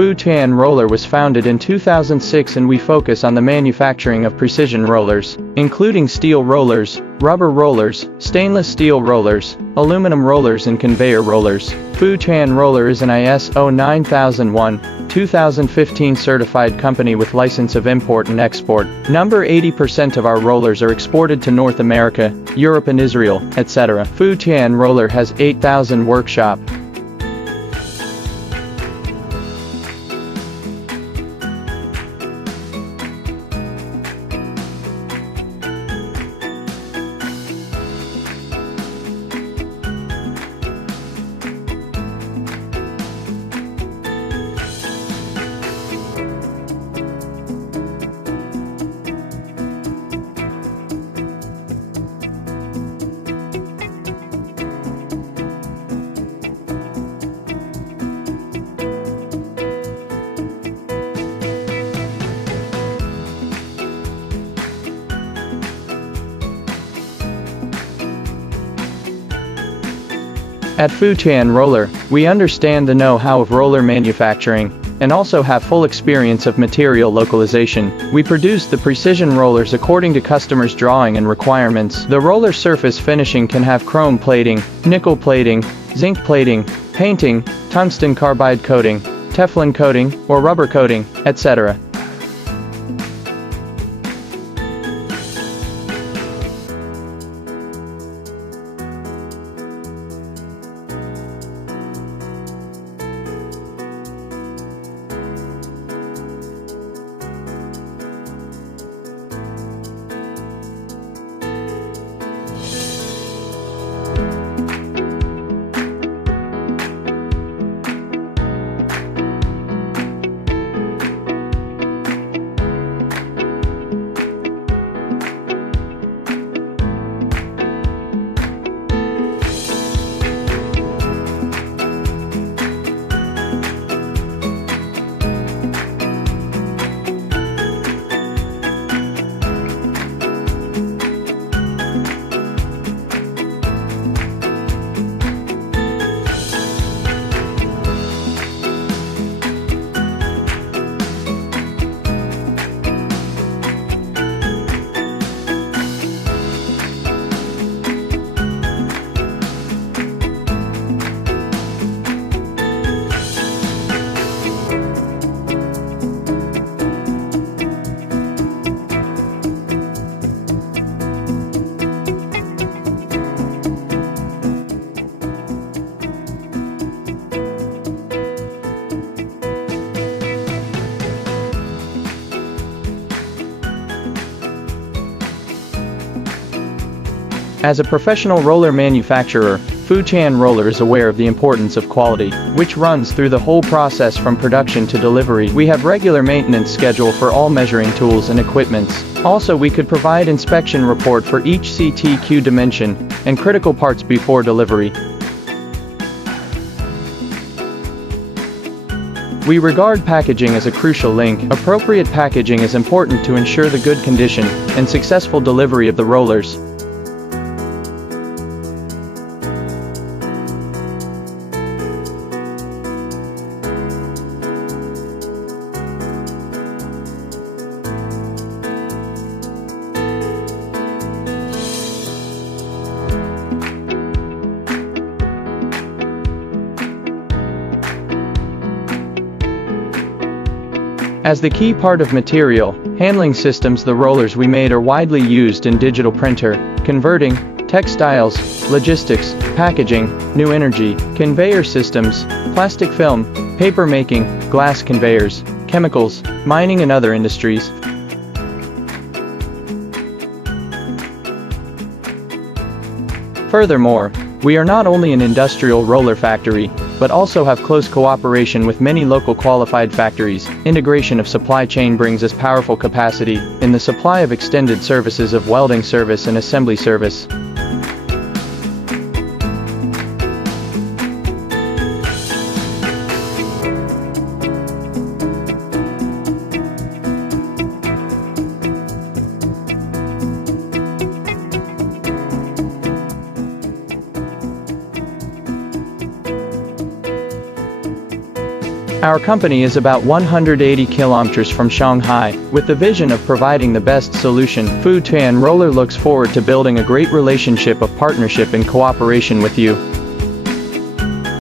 Futian Roller was founded in 2006 and we focus on the manufacturing of precision rollers, including steel rollers, rubber rollers, stainless steel rollers, aluminum rollers and conveyor rollers. Futian Roller is an ISO 9001-2015 certified company with license of import and export. Number 80% of our rollers are exported to North America, Europe and Israel, etc. Futian Roller has 8,000 workshop. At Futian Roller, we understand the know-how of roller manufacturing, and also have full experience of material localization. We produce the precision rollers according to customers' drawing and requirements. The roller surface finishing can have chrome plating, nickel plating, zinc plating, painting, tungsten carbide coating, Teflon coating, or rubber coating, etc. As a professional roller manufacturer, Futian Roller is aware of the importance of quality, which runs through the whole process from production to delivery. We have regular maintenance schedule for all measuring tools and equipments. Also, we could provide inspection report for each CTQ dimension and critical parts before delivery. We regard packaging as a crucial link. Appropriate packaging is important to ensure the good condition and successful delivery of the rollers. As the key part of material handling systems, the rollers we made are widely used in digital printer, converting, textiles, logistics, packaging, new energy, conveyor systems, plastic film, paper making, glass conveyors, chemicals, mining and other industries. Furthermore, we are not only an industrial roller factory, but also have close cooperation with many local qualified factories. Integration of supply chain brings us powerful capacity in the supply of extended services of welding service and assembly service. Our company is about 180 kilometers from Shanghai, with the vision of providing the best solution. Futian Roller looks forward to building a great relationship of partnership and cooperation with you.